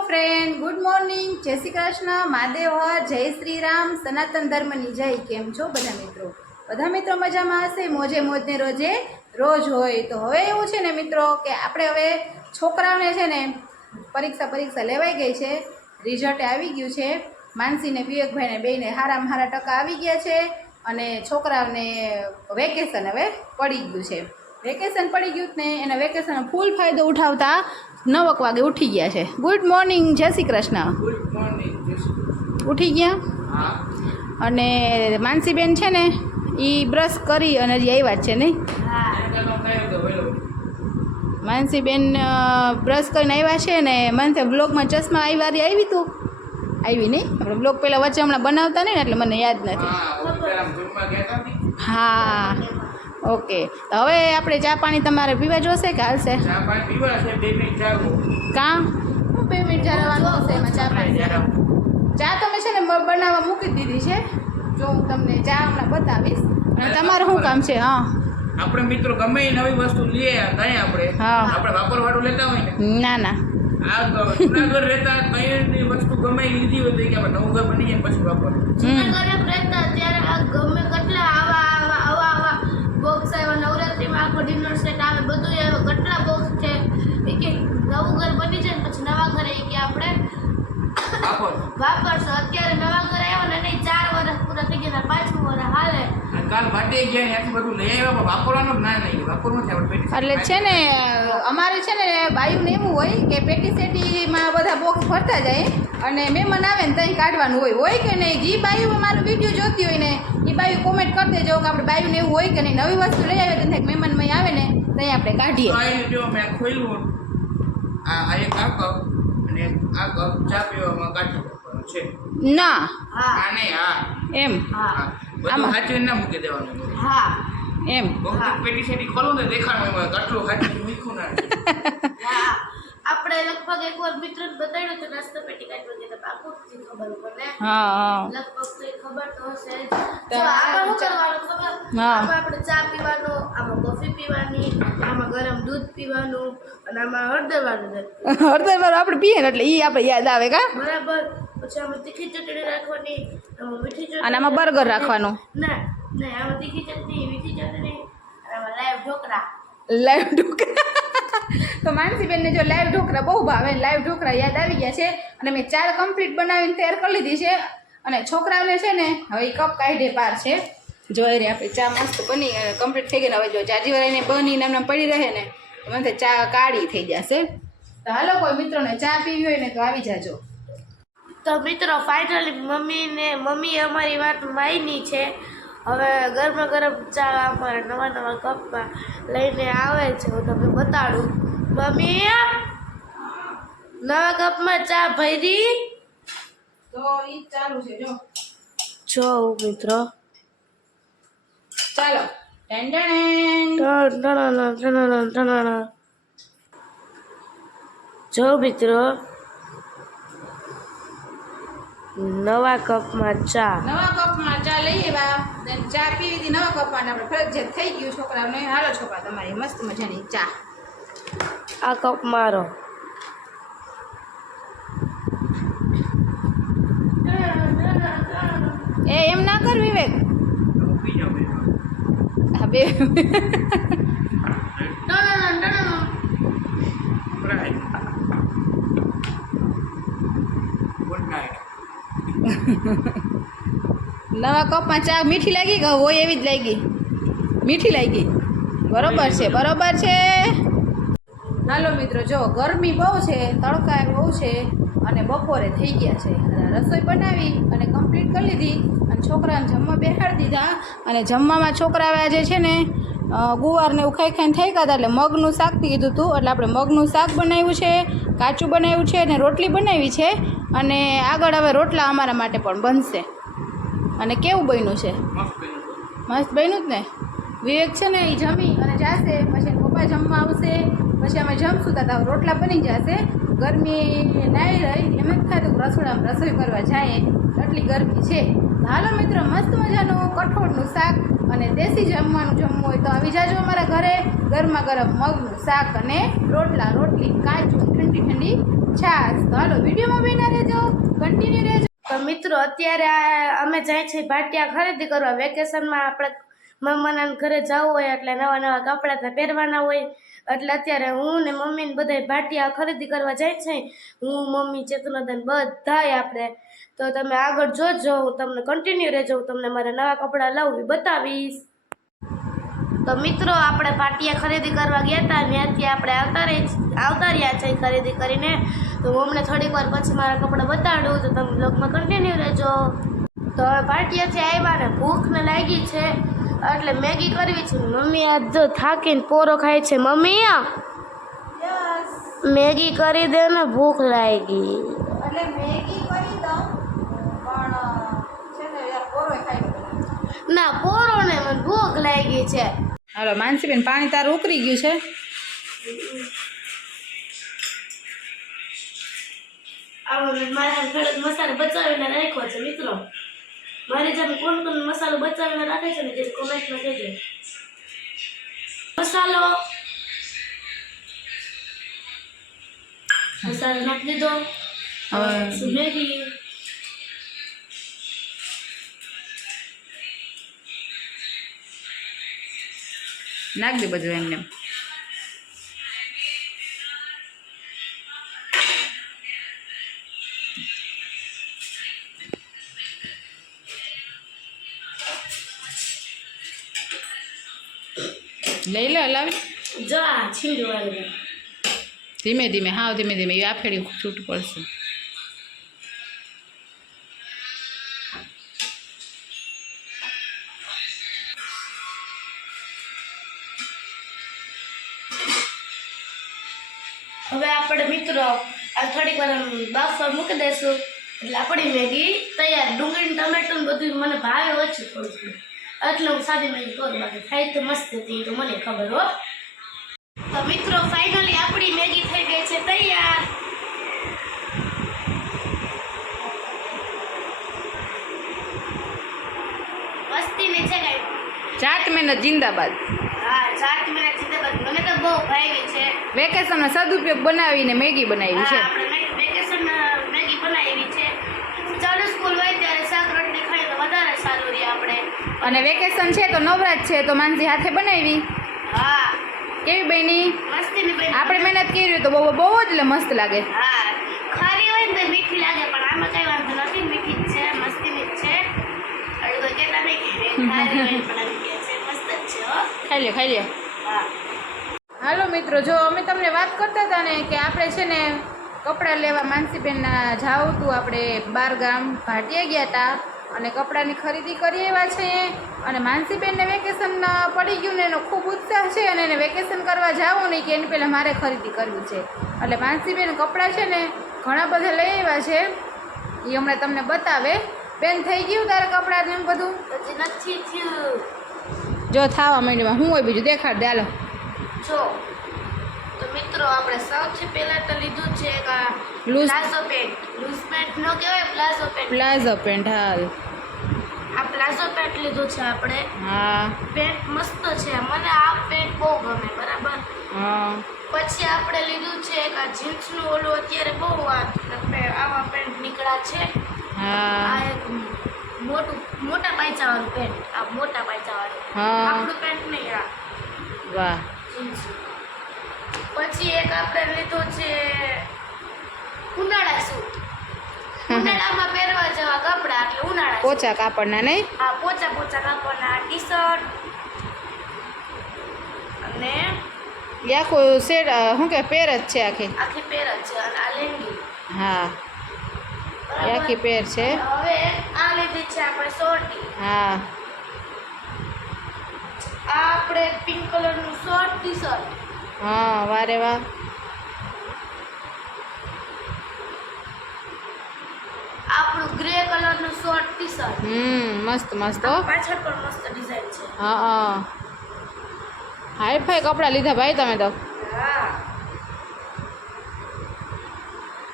Friend good morning જય શ્રી કૃષ્ણ. મહાદેવ. હર જય શ્રી રામ. સનાતન ધર્મની જય. કેમ છો બધા મિત્રો? બધા મિત્રો મજામાં હશે? મોજે મોજને રોજે રોજ હોય. તો હવે એવું છે ને મિત્રો કે આપણે હવે છોકરાઓને છે ને પરીક્ષા પરીક્ષા લેવાઈ ગઈ છે. રિઝલ્ટ આવી ગયું છે. માનસીને વિવેકભાઈને બેને હારામાં હારા ટકા આવી ગયા છે. અને છોકરાઓને વેકેશન હવે પડી ગયું છે. વેકેશન પડી ગયું ને. એના વેકેશનનો ફૂલ ફાયદો ઉઠાવતા નવક વાગે ઉઠી ગયા છે. ગુડ મોર્નિંગ જય શ્રી કૃષ્ણ. ઉઠી ગયા? અને માનસીબેન છે ને એ બ્રશ કરી અને હજી આવ્યા છે નહીં? માનસીબેન બ્રશ કરીને આવ્યા છે ને મને બ્લોગમાં ચશ્મા આવી વારી આવી તું. આવી નહીં? આપણે બ્લોગ પહેલાં વચ્ચે હમણાં બનાવતા નહીં ને એટલે મને યાદ નથી. હા. ઓકે. તો હવે આપણે ચા પાણી તમારે પીવા જોશે કે હાલશે? ચા પીવા છે બે મિનિટ કાં? હું બે મિનિટ જરવાનું હશે એમાં ચા પાણી. ચા તમે છે ને બનાવવા મૂકી દીધી છે. જો હું તમને ચા હમણાં બતાવીશ. અને તમારું શું કામ છે? હા. આપણે મિત્રો ગમે એ નવી વસ્તુ લઈએ કઈ આપણે. હા. આપણે વાપરવાળું લેતા હોય ને. ના ના. આ રહેતા કઈ વસ્તુ ગમે લીધી હોય તો કે આપણે નવું ઘર બની જાય પછી વાપરવું હમ જૂનાગઢ રહેતા ત્યારે આ ગમે કેટલા આવા આવા આવા આવા બોક્સ આવ્યા નવરાત્રીમાં આખો ડિનર સેટ આવે બધું આવે કેટલા બોક્સ છે એ કે નવું ઘર બની જાય ને પછી નવા ઘરે એ કે આપણે વાપરશું. અત્યારે નવા ઘરે આવ્યા ને નહીં ચાર વર્ષ પૂરા થઈ ગયા પાંચમું વર્ષ હાલે. કાલ ભાટે ગયા ત્યાંથી બધું લઈ આવ્યા પણ વાપરવાનું ના નહીં વાપરવું છે એટલે છે ને અમારે છે ને બાયુને એવું હોય કે પેટી સેટીમાં બધા બોક્સ ભરતા જાય અને મહેમાન આવે ને ત્યાં કાઢવાનું હોય. હોય કે નહીં? જે બાયુ અમારો વીડિયો જોતી હોય ને એ બાયુ કોમેન્ટ કરી દેજો કે આપણે બાયુને એવું હોય કે નહીં. નવી વસ્તુ લઈ આવે તો મહેમાન મહેમાનમાં આવે ને ત્યાં આપણે કાઢીએ. તો જો મેં ખોલ્યું. આ આ એક આ કપ અને આ કપ ચા છે ના. હા. નહીં હા. એમ. હા. બધું આમાં. ના મૂકી દેવાનું. હા. એમ. બહુ તો પેટી ખોલો ને દેખાડું કેટલું મૂક્યું ના હા આપણે લગભગ એકવાર મિત્રને બતાવ્યું તો નાસ્તો પેટી કાઢવા ગયા પાકું ખબર પડે. હા હા. લગભગ તો ખબર તો હશે તો જો આમાં શું ચા- કરવાનું ખબર? આમાં આપણે ચા પીવાનું આમાં કોફી પીવાની આમાં ગરમ દૂધ પીવાનું અને આમાં હળદર વાળું હળદર વાળું આપણે પીએ ને એટલે એ આપણે યાદ આવે કા? બરાબર. પછી આમાં તીખી ચટણી રાખવાની આમાં મીઠી ચટણી અને આમાં બર્ગર રાખવાનું. ના ના આમાં તીખી ચટણી મીઠી ચટણી આમાં લાઈવ ઢોકળા. લાઈવ ઢોકળા? તો માનસીબેનને જો લાઈવ ઢોકળા બહુ ભાવે લાઈવ ઢોકળા યાદ આવી ગયા છે અને મેં ચાર કમ્પ્લીટ બનાવીને તૈયાર કરી લીધી છે અને છોકરાઓને છે ને હવે એ કપ કાઢે પાર છે. જોઈ રહ્યા આપણે ચા મસ્ત બની કમ્પ્લીટ થઈ ગઈ ને હવે જો જાજી વાળાને બની એમને પડી રહે ને મને ચા કાળી થઈ જશે. તો હાલો કોઈ મિત્રોને ચા પીવી હોય ને તો આવી જાજો. તો મિત્રો ફાઇનલી મમ્મીને મમ્મી અમારી વાત માયની છે. હવે ગરમ ગરમ ચા અમારે નવા નવા કપમાં લઈને આવે છે હું તમને બતાડું. મમ્મી નવા કપમાં ચા ભરી? તો ઈ ચાલુ છે જો. જો મિત્રો. ચાલો. જો મિત્રો. નવા કપમાં ચા. નવા કપમાં ચા લઈ આવ્યા. ને ચા પીવી હતી નવા કપમાં આપણે ફરજિયાત થઈ ગયું. છોકરાઓને હાલો છોકરા તમારી મસ્ત મજાની ચા. આ કપ મારો. એ એમ ના કર વિવેક. હા બે. નવા કપમાં ચા મીઠી લાગી કે હોય એવી જ લાગી? મીઠી લાગી. બરોબર છે બરોબર છે. હાલો મિત્રો, જો ગરમી બહુ છે તડકા બહુ છે, અને બપોરે થઈ ગયા છે. રસોઈ બનાવી અને કમ્પ્લીટ કરી લીધી અને છોકરાને જમવા બેસાડી દીધા. અને જમવામાં છોકરા આજે છે ને ગુવારને એવું ખાઈ ખાઈને થઈ ગયા હતા, એટલે મગનું શાક કીધું હતું એટલે આપણે મગનું શાક બનાવ્યું છે, કાચું બનાવ્યું છે અને રોટલી બનાવી છે. અને આગળ હવે રોટલા અમારા માટે પણ બનશે. અને કેવું બન્યું છે? મસ્ત બન્યું. જ ને? વિવેક છે ને એ જમી અને જાશે પછી પપ્પા જમવા આવશે પછી અમે જમશું તો રોટલા બની જશે. ગરમી નાઈ રહી એમ જ થાય તો રસોડામાં રસોઈ કરવા જાય. એટલી ગરમી છે. હાલો મિત્રો મસ્ત મજાનું કઠોળનું શાક અને દેશી જમવાનું જમવું હોય તો આવી જાજો અમારા ઘરે ગરમા ગરમ મગનું શાક અને રોટલા રોટલી કાચું ઠંડી ઠંડી છાશ તો હાલો, વિડીયોમાં બિના રહેજો કન્ટિન્યુ રહેજો. તો મિત્રો, અત્યારે અમે જાય છે ભાટિયા ખરીદી કરવા વેકેશનમાં. આપણે મમ્માના ઘરે જવું હોય એટલે નવા નવા કપડાં ત્યાં પહેરવાના હોય. એટલે અત્યારે હું ને મમ્મી ને બધા ભાટિયા ખરીદી કરવા જાય છે. હું, મમ્મી, ચેતનદન બધાય આપણે. તો તમે આગળ જોજો, હું તમને કન્ટિન્યુ રહેજો, હું તમને મારા નવા કપડાં લાવવી બતાવીશ. તો મિત્રો, આપણે પાટિયા ખરીદી કરવા ગયા હતા ત્યાંથી આપણે આવતા રહી આવતા રહ્યા છે ખરીદી કરીને. તો હું હમણાં થોડીક વાર પછી મારા કપડાં બતાડું તો તમે બ્લોગમાં કન્ટિન્યુ રહેજો. તો હવે પાર્ટીએથી આવ્યા ને ભૂખને લાગી છે. એટલે મેગી કરવી છે. મમ્મી આજ જો થાકીને પોરો ખાય છે. મમ્મી આ? મેગી કરી દે ને ભૂખ લાગી. એટલે મેગી કરી દઉં પણ છે ને યાર કોરોય ખાઈ ના પોરો ને મને ભૂખ લાગી છે. હાલો માનસીબેન પાણી તારું ઉકળી ગયું છે? આવો મારા ઘરે મસાલો બચાવીને રાખ્યો છે મિત્રો. મારી જેમ કોણ કોણ મસાલો બચાવીને રાખે છે ને જે કોમેન્ટમાં કહેજો. મસાલો. મસાલો નાખી દીધો. હવે મેગી? નાખ દે બધું એમને. લઈ લે હલાવી જો આ છીંડું ધીમે ધીમે હા ધીમે ધીમે એ આફેડી છૂટ પડશે. હવે આપણે મિત્રો આ થોડીક વાર બાફવા મૂકી દઈશું. એટલે આપણી મેગી તૈયાર. ડુંગળી ટમેટું ને બધું મને ભાવે ઓછું થોડું એટલે હું સાદી મેગી કરું બાકી થાય તો મસ્ત હતી તો મને ખબર હો. તો મિત્રો ફાઇનલી આપણી મેગી થઈ ગઈ છે તૈયાર. મસ્તી ને છે કઈ ચાટ મહિના જિંદાબાદ. હા ચાટ જીતે મને તો બહુ ભાવી છે. વેકેશનનો સદુપયોગ બનાવીને મેગી બનાવી છે હા, આપણે મે- વેકેશન મેગી બનાવી છે ચાલુ સ્કૂલ હોય ત્યારે શાક રોટલી ખાઈએ તો વધારે સારું રહે આપણે અને વેકેશન છે તો નવરાત છે તો માનસી હાથે બનાવી. હા. કેવી બની? આપણે મહેનત કરી તો બહુ બહુ જ મસ્ત લાગે. હા. ખારી હોય ને તો મીઠી લાગે પણ આમાં કઈ વાંધો નથી. મીઠી જ છે મસ્તીની જ છે. એટલે કોઈ નહીં કે ખારી હોય પણ એમ કહે છે. મસ્ત જ છે હો. ખાઈ લે ખાઈ લે હા. હાલો મિત્રો જો અમે તમને વાત કરતા હતા ને કે આપણે છે ને કપડાં લેવા માનસીબેનના જાવું હતું આપણે બાર ગામ ભાટિયા ગયા હતા અને કપડાની ખરીદી કરી આવ્યા છે. અને માનસીબેનને વેકેશન પડી ગયું ને એનો ખૂબ ઉત્સાહ છે અને એને વેકેશન કરવા જાવું નહીં કે એની પહેલાં મારે ખરીદી કરવી છે. એટલે માનસીબેન કપડાં છે ને ઘણા બધા લઈ આવ્યા છે. એ હમણાં તમને બતાવે. બેન થઈ ગયું તારે કપડાં ને એમ બધું? નથી થયું. જો થાવા માંડ્યું. હું હોય બીજું? દેખાડ દે હાલો. જો તો મિત્રો આપણે સૌથી પહેલાં તો લીધું છે એક આ પ્લાઝો પેન્ટ લૂઝ પેન્ટ નો કહેવાય પ્લાઝો પેન્ટ પ્લાઝો પેન્ટ હાલ. આ પ્લાઝો પેન્ટ લીધું છે આપણે. હા. પેન્ટ મસ્ત છે. મને આ પેન્ટ બહુ ગમે બરાબર? હા. પછી આપણે લીધું છે એક આ જીન્સનું ઓલું અત્યારે બહુ આવા પેન્ટ નીકળ્યા છે. હા. આ એક મોટું મોટા પાયચાવાળું પેન્ટ આ મોટા પાયચાવાળું. હા. આપણું પેન્ટ નહીં આ. વાહ. જીન્સ. પછી એક આપણે લીધું છે ઉનાળા સૂટ ઉનાળામાં પહેરવા જેવા કપડા એટલે ઉનાળા suit. પોચા કાપડના નહીં આ પોચા પોચા કાપડના ટી શર્ટ અને એ આખું સેટ શું કે પેર જ છે આખી? આખી પેર જ છે અને આ લેંગી. હા. એ બરાબર? આખી પેર છે. હવે આ લીધી છે આપણે સોટી હા. આ આપણે પિંક કલરનું શોર્ટ ટી શર્ટ હા વારે વાહ. આપણું ગ્રે કલરનું શોર્ટ ટી શર્ટ હમ મસ્ત મસ્ત પાછળ પણ મસ્ત ડિઝાઇન છે. હા હા. હાઈ ફાઈ કપડાં લીધા ભાઈ તમે તો. હા.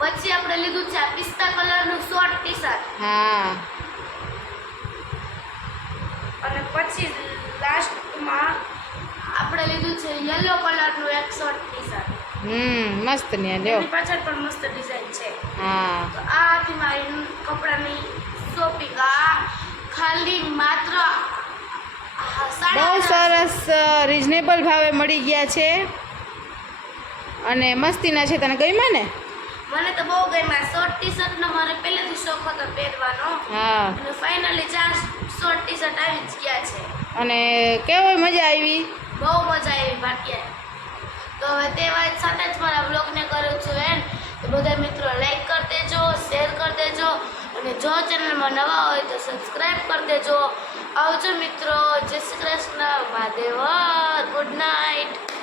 પછી આપણે લીધું છે પિસ્તા કલરનું શોર્ટ ટી શર્ટ હા. અને પછી લાસ્ટમાં આપણે લીધું છે યલો કલરનું એક શોર્ટ ટી શર્ટ હમ મસ્ત ને લ્યો. પાછળ પણ મસ્ત ડિઝાઇન છે. હા. તો આ હતી મારી કપડાની શોપિંગ આ ખાલી માત્ર બહુ સરસ રિઝનેબલ ભાવે મળી ગયા છે. અને મસ્તીના છે તને ગમ્યા ને? મને તો બહુ ગમ્યા. શોર્ટ ટી શર્ટનો મારે પહેલેથી શોખ હતો પહેરવાનો. હા. અને ફાઇનલી ચાર શોર્ટ ટી શર્ટ આવી જ ગયા છે. અને કેવો મજા આવી? બહુ મજા આવી ભાટિયા તો હવે તે વાત સાથે જ મારા બ્લોગને કરું છું એમ તો બધા મિત્રો લાઈક કરી દેજો શેર કરી દેજો અને જો ચેનલમાં નવા હોય તો સબસ્ક્રાઈબ કરી દેજો. આવજો મિત્રો, જય શ્રી કૃષ્ણ, મહાદેવ ગુડ નાઇટ